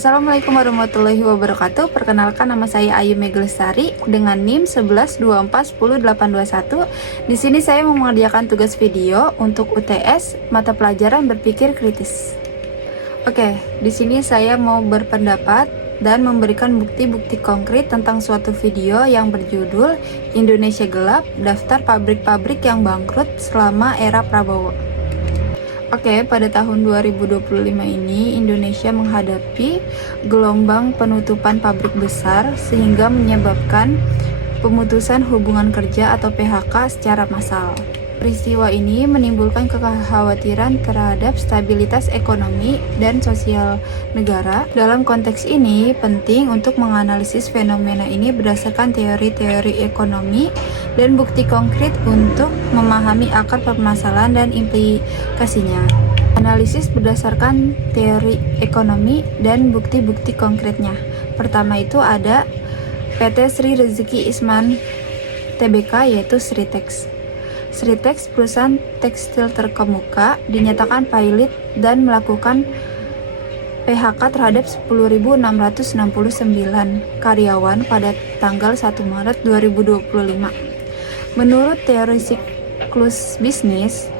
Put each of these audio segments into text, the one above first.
Assalamualaikum warahmatullahi wabarakatuh. Perkenalkan, nama saya Ayu Meglestari dengan NIM 11241081. Di sini saya mau mengerjakan tugas video untuk UTS mata pelajaran berpikir kritis. Oke, di sini saya mau berpendapat dan memberikan bukti-bukti konkret tentang suatu video yang berjudul Indonesia Gelap, Daftar Pabrik-pabrik yang Bangkrut Selama Era Prabowo. Oke, pada tahun 2025 ini Indonesia menghadapi gelombang penutupan pabrik besar sehingga menyebabkan pemutusan hubungan kerja atau PHK secara massal. Peristiwa ini menimbulkan kekhawatiran terhadap stabilitas ekonomi dan sosial negara. Dalam konteks ini, penting untuk menganalisis fenomena ini berdasarkan teori-teori ekonomi dan bukti konkret untuk memahami akar permasalahan dan implikasinya. Analisis berdasarkan teori ekonomi dan bukti-bukti konkretnya. Pertama itu ada PT Sri Rezeki Isman Tbk, yaitu Sritex. Sritex, perusahaan tekstil terkemuka, dinyatakan pailit dan melakukan PHK terhadap 10.669 karyawan pada tanggal 1 Maret 2025. Menurut teori siklus bisnis,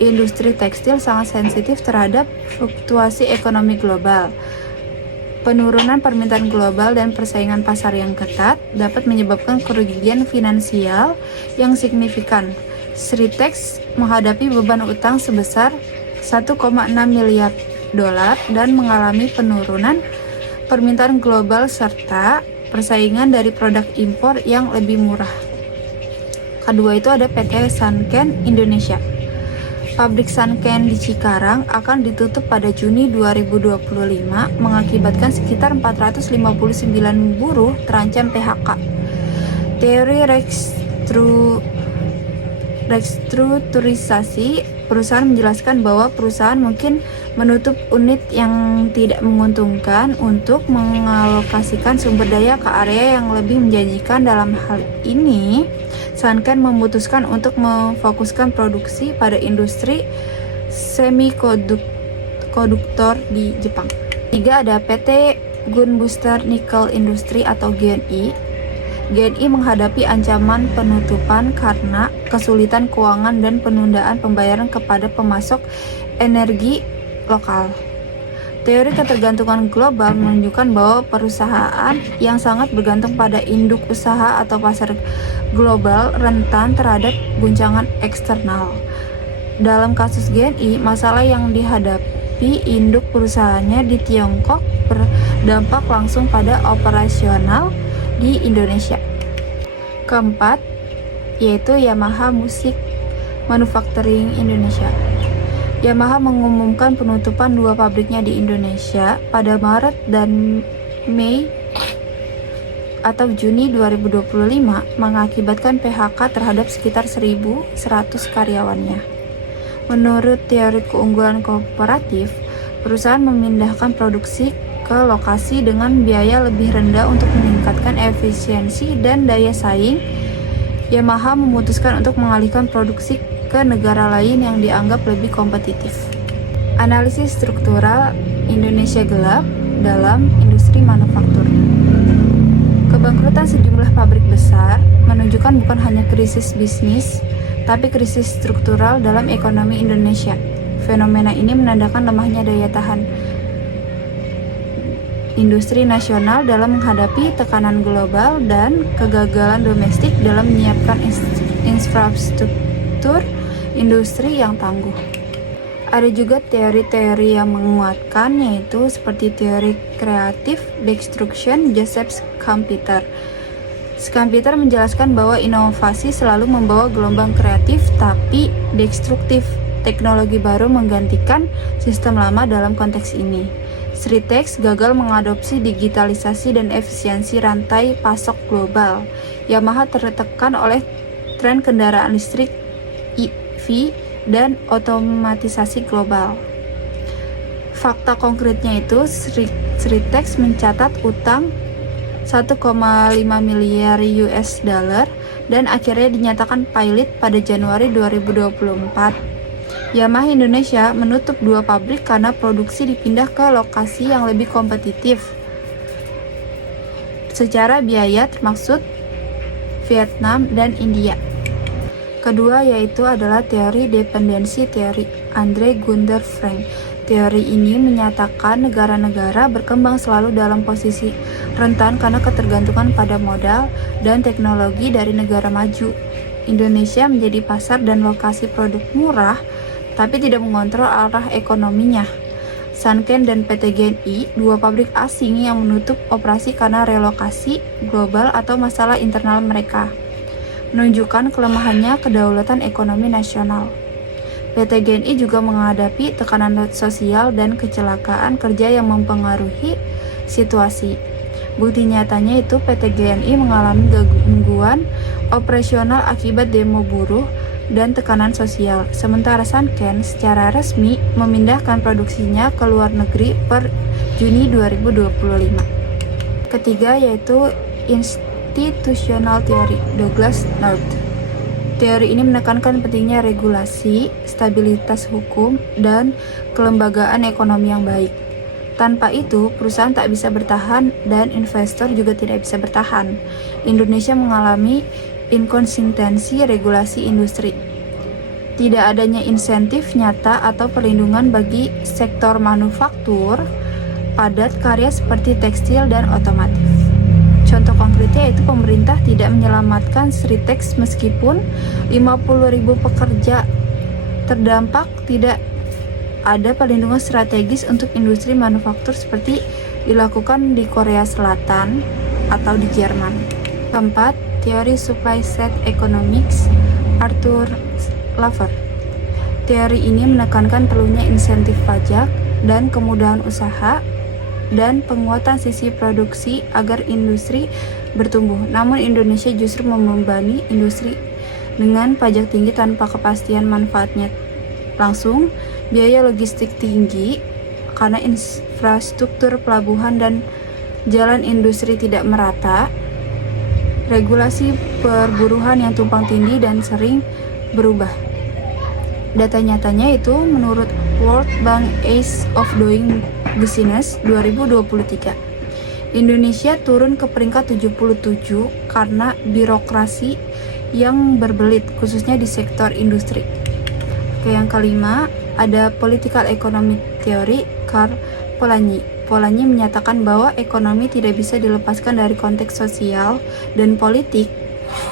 industri tekstil sangat sensitif terhadap fluktuasi ekonomi global. Penurunan permintaan global dan persaingan pasar yang ketat dapat menyebabkan kerugian finansial yang signifikan. Sritex menghadapi beban utang sebesar 1,6 miliar dolar dan mengalami penurunan permintaan global serta persaingan dari produk impor yang lebih murah. Kedua itu ada PT Sanken Indonesia. Pabrik Sanken di Cikarang akan ditutup pada Juni 2025 mengakibatkan sekitar 459 buruh terancam PHK. Teori restrukturisasi perusahaan menjelaskan bahwa perusahaan mungkin menutup unit yang tidak menguntungkan untuk mengalokasikan sumber daya ke area yang lebih menjanjikan. Dalam hal ini, Sanken memutuskan untuk memfokuskan produksi pada industri semikonduktor di Jepang. Tiga ada PT Gunbuster Nickel Industry atau GNI. GNI menghadapi ancaman penutupan karena kesulitan keuangan dan penundaan pembayaran kepada pemasok energi lokal. Teori ketergantungan global menunjukkan bahwa perusahaan yang sangat bergantung pada induk usaha atau pasar global rentan terhadap guncangan eksternal. Dalam kasus GNI, masalah yang dihadapi induk perusahaannya di Tiongkok berdampak langsung pada operasional di Indonesia. Keempat, yaitu Yamaha Music Manufacturing Indonesia. Yamaha mengumumkan penutupan dua pabriknya di Indonesia pada Maret dan Mei atau Juni 2025 mengakibatkan PHK terhadap sekitar 1.100 karyawannya. Menurut teori keunggulan kooperatif, perusahaan memindahkan produksi ke lokasi dengan biaya lebih rendah untuk meningkatkan efisiensi dan daya saing. Yamaha memutuskan untuk mengalihkan produksi ke negara lain yang dianggap lebih kompetitif. Analisis struktural Indonesia gelap dalam industri manufaktur. Kebangkrutan sejumlah pabrik besar menunjukkan bukan hanya krisis bisnis, tapi krisis struktural dalam ekonomi Indonesia. Fenomena ini menandakan lemahnya daya tahan industri nasional dalam menghadapi tekanan global dan kegagalan domestik dalam menyiapkan infrastruktur industri yang tangguh. Ada juga teori-teori yang menguatkan, yaitu seperti teori kreatif destruction Joseph Schumpeter. Schumpeter menjelaskan bahwa inovasi selalu membawa gelombang kreatif tapi destruktif. Teknologi baru menggantikan sistem lama dalam konteks ini. Sritex gagal mengadopsi digitalisasi dan efisiensi rantai pasok global. Yamaha tertekan oleh tren kendaraan listrik EV dan otomatisasi global. Fakta konkretnya itu, Sritex mencatat utang 1,5 miliar US dollar dan akhirnya dinyatakan pailit pada Januari 2024. Yamaha Indonesia menutup 2 pabrik karena produksi dipindah ke lokasi yang lebih kompetitif secara biaya, termaksud Vietnam dan India. Kedua yaitu adalah teori dependensi teori Andre Gunder Frank. Teori ini menyatakan negara-negara berkembang selalu dalam posisi rentan karena ketergantungan pada modal dan teknologi dari negara maju. Indonesia menjadi pasar dan lokasi produk murah, tapi tidak mengontrol arah ekonominya. Sanken dan PT GNI, 2 pabrik asing yang menutup operasi karena relokasi global atau masalah internal mereka, menunjukkan kelemahannya kedaulatan ekonomi nasional. PT GNI juga menghadapi tekanan sosial dan kecelakaan kerja yang mempengaruhi situasi. Bukti nyatanya itu PT GNI mengalami gangguan operasional akibat demo buruh dan tekanan sosial. Sementara Sanken secara resmi memindahkan produksinya ke luar negeri per Juni 2025. Ketiga yaitu institutional theory Douglas North. Teori ini menekankan pentingnya regulasi, stabilitas hukum, dan kelembagaan ekonomi yang baik. Tanpa itu, perusahaan tak bisa bertahan dan investor juga tidak bisa bertahan. Indonesia mengalami inkonsistensi regulasi industri. Tidak adanya insentif nyata atau perlindungan bagi sektor manufaktur, padat karya seperti tekstil dan otomotif. Contoh konkretnya yaitu pemerintah tidak menyelamatkan Sritex meskipun 50.000 pekerja terdampak. Tidak ada perlindungan strategis untuk industri manufaktur seperti dilakukan di Korea Selatan atau di Jerman. Keempat, teori supply side economics Arthur Laver. Teori ini menekankan perlunya insentif pajak dan kemudahan usaha dan penguatan sisi produksi agar industri bertumbuh. Namun Indonesia justru membebani industri dengan pajak tinggi tanpa kepastian manfaatnya langsung, biaya logistik tinggi karena infrastruktur pelabuhan dan jalan industri tidak merata, regulasi perburuhan yang tumpang tindih dan sering berubah. Data nyatanya itu menurut World Bank Ease of Doing Business 2023, Indonesia turun ke peringkat 77 karena birokrasi yang berbelit, khususnya di sektor industri. Oke, yang kelima, ada Political Economic Theory Karl Polanyi. Polanyi menyatakan bahwa ekonomi tidak bisa dilepaskan dari konteks sosial dan politik.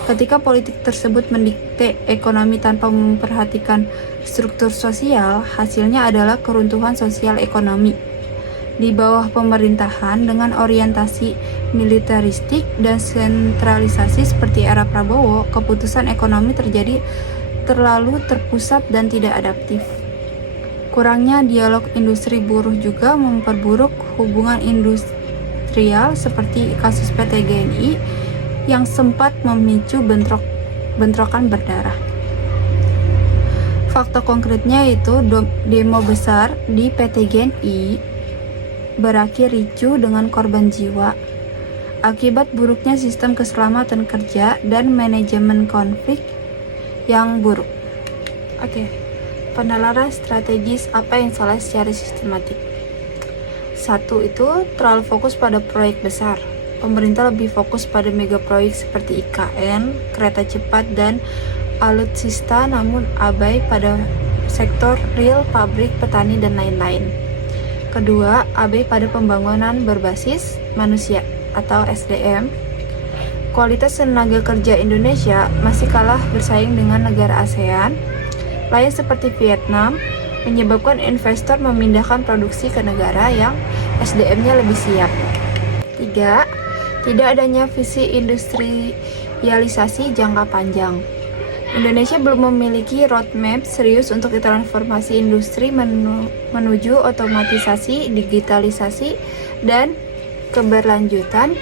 Ketika politik tersebut mendikte ekonomi tanpa memperhatikan struktur sosial, hasilnya adalah keruntuhan sosial ekonomi. Di bawah pemerintahan dengan orientasi militeristik dan sentralisasi seperti era Prabowo, keputusan ekonomi terjadi terlalu terpusat dan tidak adaptif. Kurangnya dialog industri buruh juga memperburuk hubungan industrial seperti kasus PT GNI yang sempat memicu bentrokan berdarah. Fakta konkretnya yaitu demo besar di PT GNI berakhir ricuh dengan korban jiwa akibat buruknya sistem keselamatan kerja dan manajemen konflik yang buruk. Oke, penalaran strategis apa yang salah secara sistematik. 1. Itu terlalu fokus pada proyek besar. Pemerintah lebih fokus pada mega proyek seperti IKN, kereta cepat, dan alutsista, namun abai pada sektor real, pabrik, petani, dan lain-lain. Kedua, abai pada pembangunan berbasis manusia atau SDM. Kualitas tenaga kerja Indonesia masih kalah bersaing dengan negara ASEAN lain seperti Vietnam, menyebabkan investor memindahkan produksi ke negara yang SDM-nya lebih siap. 3. Tidak adanya visi industrialisasi jangka panjang. Indonesia belum memiliki roadmap serius untuk transformasi industri menuju otomatisasi, digitalisasi, dan keberlanjutan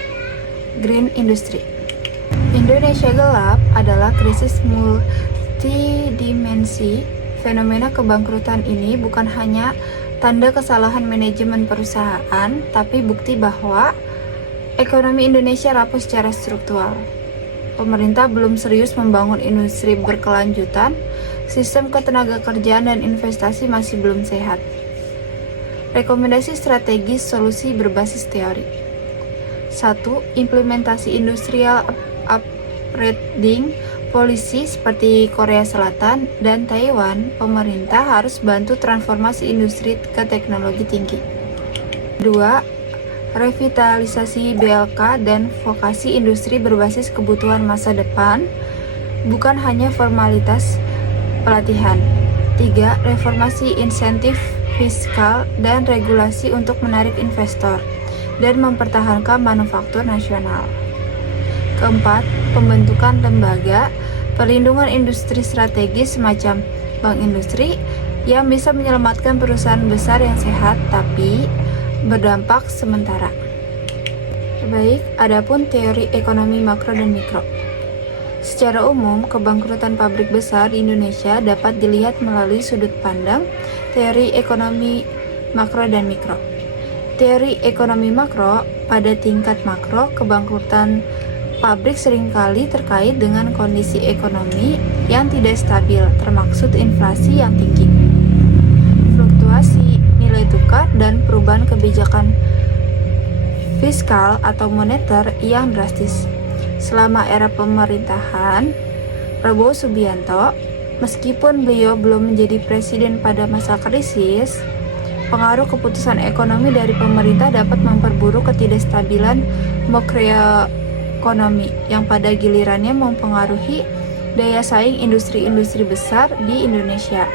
green industry. Indonesia gelap adalah krisis multidimensi. Fenomena kebangkrutan ini bukan hanya tanda kesalahan manajemen perusahaan, tapi bukti bahwa ekonomi Indonesia rapuh secara struktural. Pemerintah belum serius membangun industri berkelanjutan Sistem ketenagakerjaan dan investasi masih belum sehat. Rekomendasi strategis solusi berbasis teori. 1. Implementasi industrial upgrading policy seperti Korea Selatan dan Taiwan. Pemerintah harus bantu transformasi industri ke teknologi tinggi. 2. Revitalisasi BLK dan vokasi industri berbasis kebutuhan masa depan, bukan hanya formalitas pelatihan. 3. Reformasi insentif fiskal dan regulasi untuk menarik investor dan mempertahankan manufaktur nasional. Keempat, pembentukan lembaga perlindungan industri strategis semacam bank industri yang bisa menyelamatkan perusahaan besar yang sehat tapi berdampak sementara. Baik, adapun teori ekonomi makro dan mikro. Secara umum, kebangkrutan pabrik besar di Indonesia dapat dilihat melalui sudut pandang teori ekonomi makro dan mikro. Teori ekonomi makro, pada tingkat makro, kebangkrutan pabrik seringkali terkait dengan kondisi ekonomi yang tidak stabil, termaksud inflasi yang tinggi, fluktuasi nilai tukar, dan perubahan kebijakan fiskal atau moneter yang drastis. Selama era pemerintahan Prabowo Subianto, meskipun beliau belum menjadi presiden pada masa krisis, pengaruh keputusan ekonomi dari pemerintah dapat memperburuk ketidakstabilan makroekonomi yang pada gilirannya mempengaruhi daya saing industri-industri besar di Indonesia.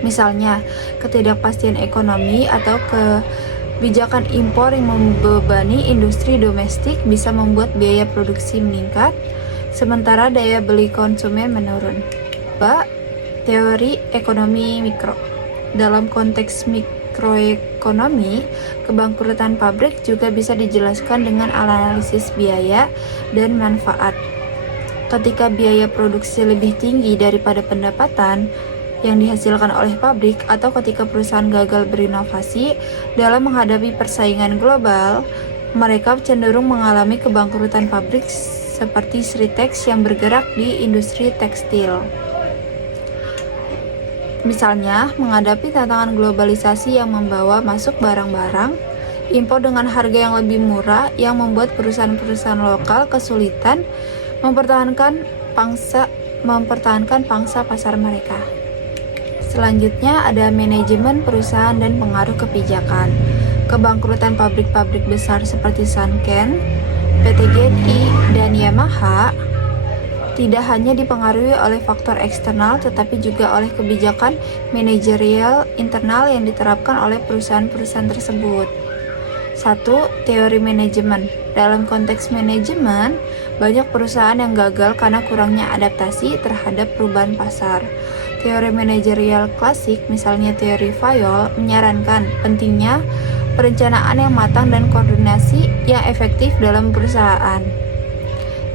Misalnya, ketidakpastian ekonomi atau kebijakan impor yang membebani industri domestik bisa membuat biaya produksi meningkat, sementara daya beli konsumen menurun. Teori ekonomi mikro. Dalam konteks mikroekonomi, kebangkrutan pabrik juga bisa dijelaskan dengan analisis biaya dan manfaat. Ketika biaya produksi lebih tinggi daripada pendapatan yang dihasilkan oleh pabrik, atau ketika perusahaan gagal berinovasi dalam menghadapi persaingan global, mereka cenderung mengalami kebangkrutan pabrik seperti Sritex yang bergerak di industri tekstil. Misalnya, menghadapi tantangan globalisasi yang membawa masuk barang-barang impor dengan harga yang lebih murah yang membuat perusahaan-perusahaan lokal kesulitan mempertahankan pangsa pasar mereka. Selanjutnya ada manajemen perusahaan dan pengaruh kebijakan. Kebangkrutan pabrik-pabrik besar seperti Sanken, PT GNI, dan Yamaha tidak hanya dipengaruhi oleh faktor eksternal tetapi juga oleh kebijakan manajerial internal yang diterapkan oleh perusahaan-perusahaan tersebut. 1. Teori manajemen. Dalam konteks manajemen, banyak perusahaan yang gagal karena kurangnya adaptasi terhadap perubahan pasar. Teori manajerial klasik, misalnya teori Fayol, menyarankan pentingnya perencanaan yang matang dan koordinasi yang efektif dalam perusahaan.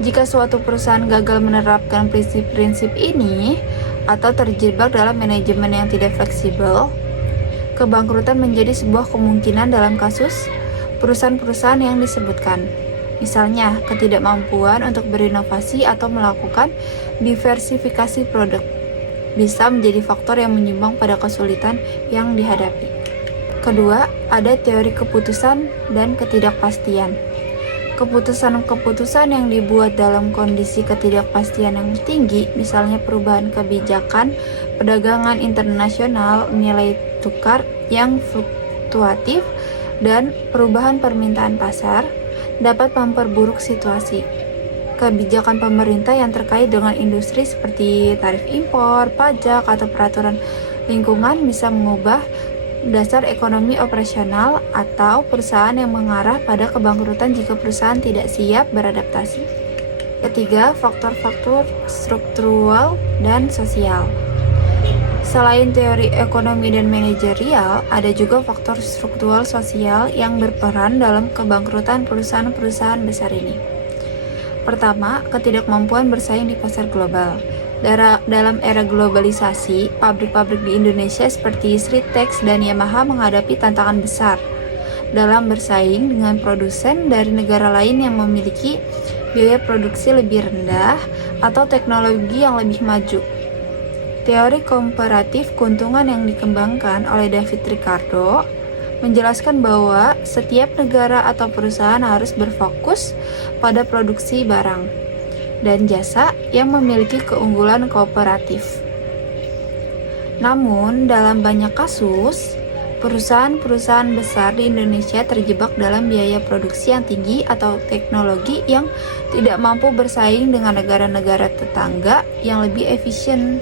Jika suatu perusahaan gagal menerapkan prinsip-prinsip ini atau terjebak dalam manajemen yang tidak fleksibel, kebangkrutan menjadi sebuah kemungkinan dalam kasus perusahaan-perusahaan yang disebutkan. Misalnya, ketidakmampuan untuk berinovasi atau melakukan diversifikasi produk bisa menjadi faktor yang menyumbang pada kesulitan yang dihadapi. Kedua, ada teori keputusan dan ketidakpastian. Keputusan-keputusan yang dibuat dalam kondisi ketidakpastian yang tinggi, misalnya perubahan kebijakan perdagangan internasional, nilai tukar yang fluktuatif, dan perubahan permintaan pasar, dapat memperburuk situasi. Kebijakan pemerintah yang terkait dengan industri seperti tarif impor, pajak, atau peraturan lingkungan bisa mengubah dasar ekonomi operasional atau perusahaan yang mengarah pada kebangkrutan jika perusahaan tidak siap beradaptasi. Ketiga, faktor-faktor struktural dan sosial. Selain teori ekonomi dan manajerial, ada juga faktor struktural sosial yang berperan dalam kebangkrutan perusahaan-perusahaan besar ini. Pertama, ketidakmampuan bersaing di pasar global. Dalam era globalisasi, pabrik-pabrik di Indonesia seperti Sritex dan Yamaha menghadapi tantangan besar dalam bersaing dengan produsen dari negara lain yang memiliki biaya produksi lebih rendah atau teknologi yang lebih maju. Teori komparatif keuntungan yang dikembangkan oleh David Ricardo menjelaskan bahwa setiap negara atau perusahaan harus berfokus pada produksi barang dan jasa yang memiliki keunggulan kooperatif. Namun, dalam banyak kasus, perusahaan-perusahaan besar di Indonesia terjebak dalam biaya produksi yang tinggi atau teknologi yang tidak mampu bersaing dengan negara-negara tetangga yang lebih efisien.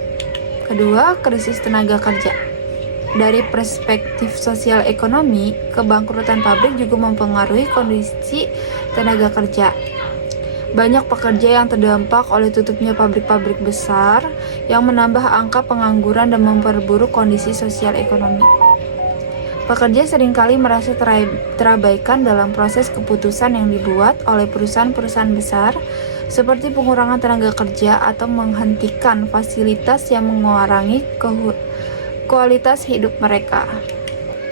Kedua, krisis tenaga kerja. Dari perspektif sosial ekonomi, kebangkrutan pabrik juga mempengaruhi kondisi tenaga kerja. Banyak pekerja yang terdampak oleh tutupnya pabrik-pabrik besar yang menambah angka pengangguran dan memperburuk kondisi sosial ekonomi. Pekerja seringkali merasa terabaikan dalam proses keputusan yang dibuat oleh perusahaan-perusahaan besar, seperti pengurangan tenaga kerja atau menghentikan fasilitas yang mengurangi kualitas hidup mereka.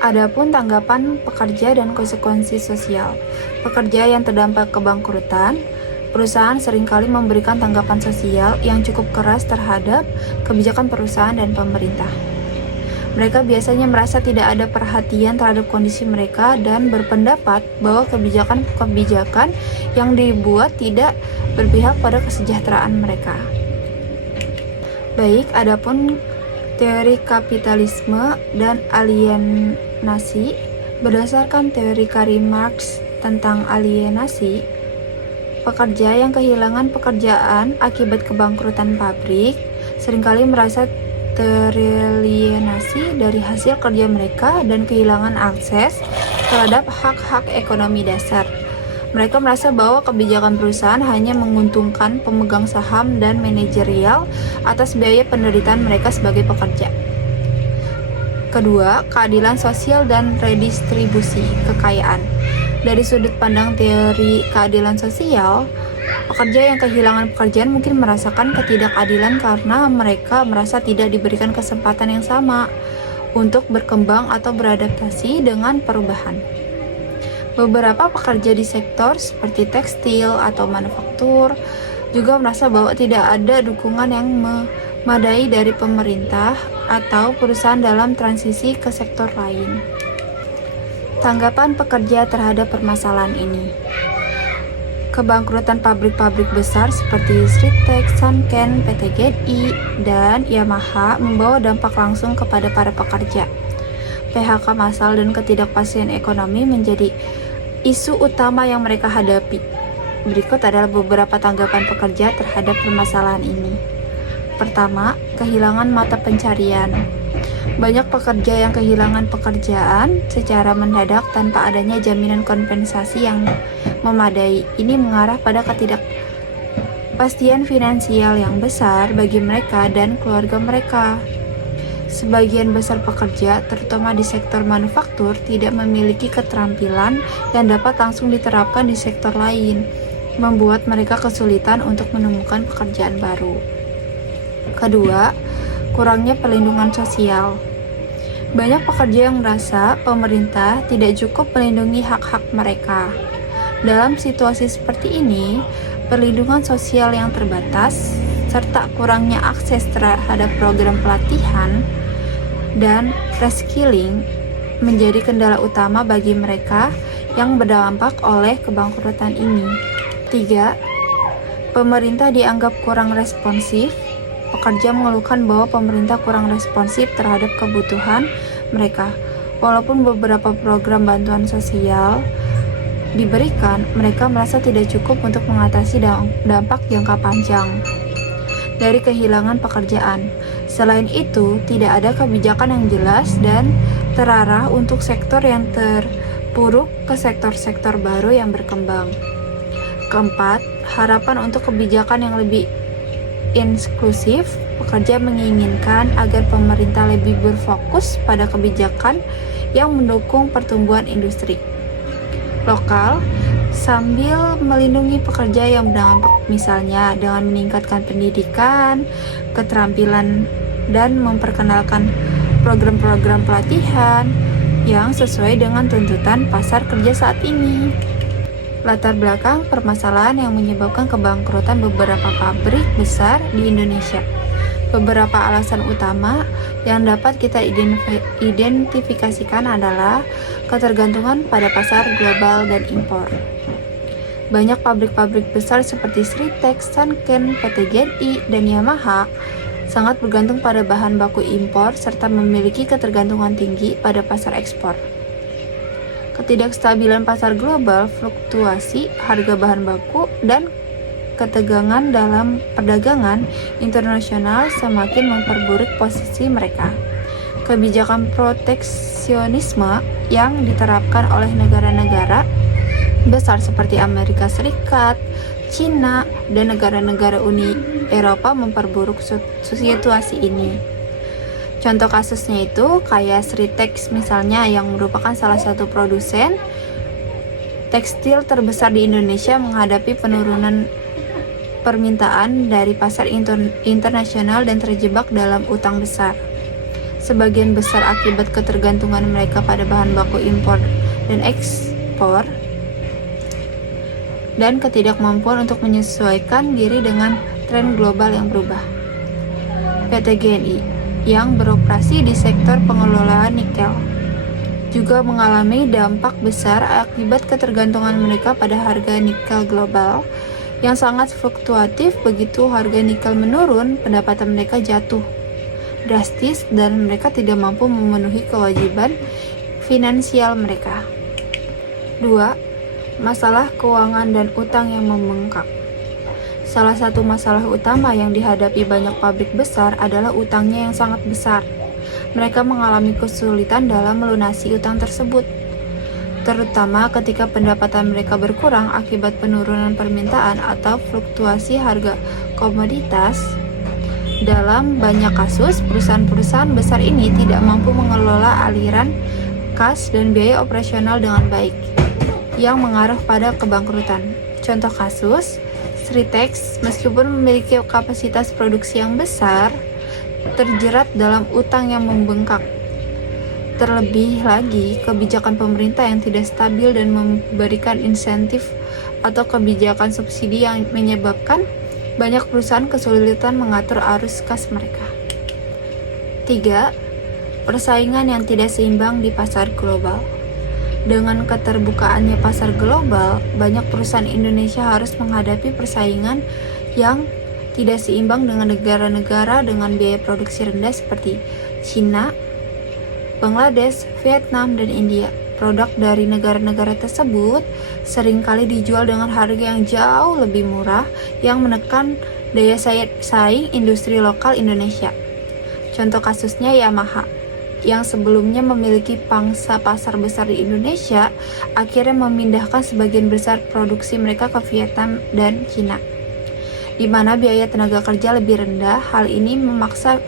Adapun tanggapan pekerja dan konsekuensi sosial. Pekerja yang terdampak kebangkrutan, perusahaan seringkali memberikan tanggapan sosial yang cukup keras terhadap kebijakan perusahaan dan pemerintah. Mereka biasanya merasa tidak ada perhatian terhadap kondisi mereka dan berpendapat bahwa kebijakan yang dibuat tidak berpihak pada kesejahteraan mereka. Baik, adapun teori kapitalisme dan alienasi. Berdasarkan teori Karl Marx tentang alienasi, pekerja yang kehilangan pekerjaan akibat kebangkrutan pabrik seringkali merasa teralienasi dari hasil kerja mereka dan kehilangan akses terhadap hak-hak ekonomi dasar. Mereka merasa bahwa kebijakan perusahaan hanya menguntungkan pemegang saham dan manajerial atas biaya penderitaan mereka sebagai pekerja. Kedua, keadilan sosial dan redistribusi kekayaan. Dari sudut pandang teori keadilan sosial, pekerja yang kehilangan pekerjaan mungkin merasakan ketidakadilan karena mereka merasa tidak diberikan kesempatan yang sama untuk berkembang atau beradaptasi dengan perubahan. Beberapa pekerja di sektor seperti tekstil atau manufaktur juga merasa bahwa tidak ada dukungan yang memadai dari pemerintah atau perusahaan dalam transisi ke sektor lain. Tanggapan pekerja terhadap permasalahan ini. Kebangkrutan pabrik-pabrik besar seperti Sritex, Sanken, PT GNI, dan Yamaha membawa dampak langsung kepada para pekerja. PHK massal dan ketidakpastian ekonomi menjadi isu utama yang mereka hadapi. Berikut adalah beberapa tanggapan pekerja terhadap permasalahan ini. Pertama, kehilangan mata pencarian. Banyak pekerja yang kehilangan pekerjaan secara mendadak tanpa adanya jaminan kompensasi yang memadai. Ini mengarah pada ketidakpastian finansial yang besar bagi mereka dan keluarga mereka. Sebagian besar pekerja, terutama di sektor manufaktur, tidak memiliki keterampilan yang dapat langsung diterapkan di sektor lain, membuat mereka kesulitan untuk menemukan pekerjaan baru. Kedua, kurangnya perlindungan sosial. Banyak pekerja yang merasa pemerintah tidak cukup melindungi hak-hak mereka. Dalam situasi seperti ini, perlindungan sosial yang terbatas, serta kurangnya akses terhadap program pelatihan dan reskilling menjadi kendala utama bagi mereka yang berdampak oleh kebangkrutan ini. 3. Pemerintah dianggap kurang responsif. Pekerja mengeluhkan bahwa pemerintah kurang responsif terhadap kebutuhan mereka. Walaupun beberapa program bantuan sosial diberikan, mereka merasa tidak cukup untuk mengatasi dampak jangka panjang dari kehilangan pekerjaan. Selain itu, tidak ada kebijakan yang jelas dan terarah untuk sektor yang terpuruk ke sektor-sektor baru yang berkembang. Keempat, harapan untuk kebijakan yang lebih inklusif. Pekerja menginginkan agar pemerintah lebih berfokus pada kebijakan yang mendukung pertumbuhan industri lokal sambil melindungi pekerja yang berdampak, misalnya dengan meningkatkan pendidikan, keterampilan, dan memperkenalkan program-program pelatihan yang sesuai dengan tuntutan pasar kerja saat ini. Latar belakang permasalahan yang menyebabkan kebangkrutan beberapa pabrik besar di Indonesia. Beberapa alasan utama yang dapat kita identifikasikan adalah ketergantungan pada pasar global dan impor. Banyak pabrik-pabrik besar seperti Sritex, Sanken, PT GNI, dan Yamaha sangat bergantung pada bahan baku impor serta memiliki ketergantungan tinggi pada pasar ekspor. Ketidakstabilan pasar global, fluktuasi harga bahan baku, dan ketegangan dalam perdagangan internasional semakin memperburuk posisi mereka. Kebijakan proteksionisme yang diterapkan oleh negara-negara besar seperti Amerika Serikat, Cina, dan negara-negara Uni Eropa memperburuk situasi ini. Contoh kasusnya itu kayak Sritex misalnya, yang merupakan salah satu produsen tekstil terbesar di Indonesia, menghadapi penurunan permintaan dari pasar internasional dan terjebak dalam utang besar. Sebagian besar akibat ketergantungan mereka pada bahan baku impor dan ekspor, dan ketidakmampuan untuk menyesuaikan diri dengan tren global yang berubah. PT GNI yang beroperasi di sektor pengelolaan nikel juga mengalami dampak besar akibat ketergantungan mereka pada harga nikel global yang sangat fluktuatif. Begitu harga nikel menurun, pendapatan mereka jatuh drastis dan mereka tidak mampu memenuhi kewajiban finansial mereka. 2. Masalah keuangan dan utang yang membengkak. Salah satu masalah utama yang dihadapi banyak pabrik besar adalah utangnya yang sangat besar. Mereka mengalami kesulitan dalam melunasi utang tersebut, terutama ketika pendapatan mereka berkurang akibat penurunan permintaan atau fluktuasi harga komoditas. Dalam banyak kasus, perusahaan-perusahaan besar ini tidak mampu mengelola aliran kas dan biaya operasional dengan baik, yang mengarah pada kebangkrutan. Contoh kasus, Sritex meskipun memiliki kapasitas produksi yang besar, terjerat dalam utang yang membengkak. Terlebih lagi, kebijakan pemerintah yang tidak stabil dan memberikan insentif atau kebijakan subsidi yang menyebabkan banyak perusahaan kesulitan mengatur arus kas mereka. 3. Persaingan yang tidak seimbang di pasar global. Dengan keterbukaannya pasar global, banyak perusahaan Indonesia harus menghadapi persaingan yang tidak seimbang dengan negara-negara dengan biaya produksi rendah seperti China, Bangladesh, Vietnam, dan India. Produk dari negara-negara tersebut seringkali dijual dengan harga yang jauh lebih murah yang menekan daya saing industri lokal Indonesia. Contoh kasusnya Yamaha, yang sebelumnya memiliki pangsa pasar besar di Indonesia, akhirnya memindahkan sebagian besar produksi mereka ke Vietnam dan Cina, di mana biaya tenaga kerja lebih rendah. Hal ini memaksa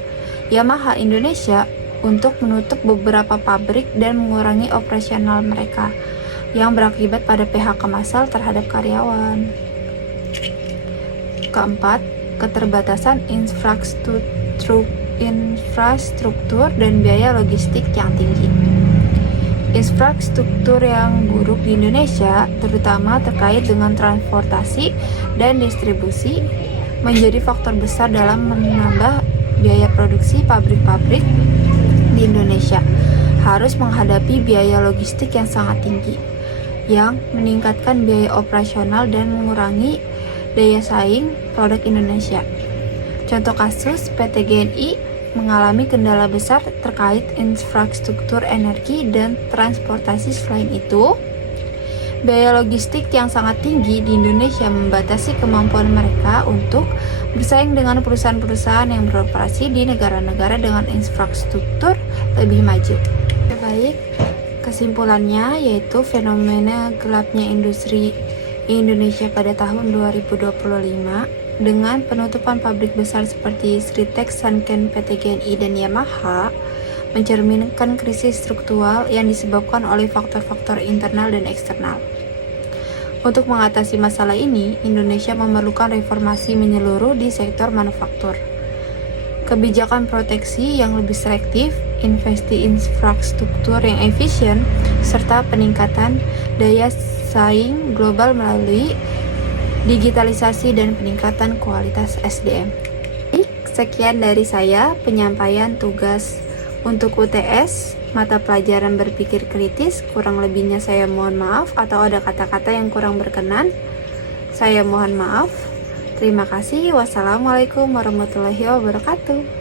Yamaha Indonesia untuk menutup beberapa pabrik dan mengurangi operasional mereka, yang berakibat pada PHK massal terhadap karyawan. Keempat, keterbatasan infrastruktur dan biaya logistik yang tinggi. Infrastruktur yang buruk di Indonesia, terutama terkait dengan transportasi dan distribusi, menjadi faktor besar dalam menambah biaya produksi. Pabrik-pabrik di Indonesia harus menghadapi biaya logistik yang sangat tinggi, yang meningkatkan biaya operasional dan mengurangi daya saing produk Indonesia. Contoh kasus, PT GNI mengalami kendala besar terkait infrastruktur energi dan transportasi. Selain itu, biaya logistik yang sangat tinggi di Indonesia membatasi kemampuan mereka untuk bersaing dengan perusahaan-perusahaan yang beroperasi di negara-negara dengan infrastruktur lebih maju. Baik, kesimpulannya yaitu fenomena gelapnya industri Indonesia pada tahun 2025 dengan penutupan pabrik besar seperti Sritex, Sanken, PT GNI, dan Yamaha mencerminkan krisis struktural yang disebabkan oleh faktor-faktor internal dan eksternal. Untuk mengatasi masalah ini, Indonesia memerlukan reformasi menyeluruh di sektor manufaktur, kebijakan proteksi yang lebih selektif, investasi infrastruktur yang efisien, serta peningkatan daya saing global melalui digitalisasi dan peningkatan kualitas SDM. Sekian dari saya penyampaian tugas untuk UTS mata pelajaran berpikir kritis. Kurang lebihnya saya mohon maaf, atau ada kata-kata yang kurang berkenan, saya mohon maaf. Terima kasih. Wassalamualaikum warahmatullahi wabarakatuh.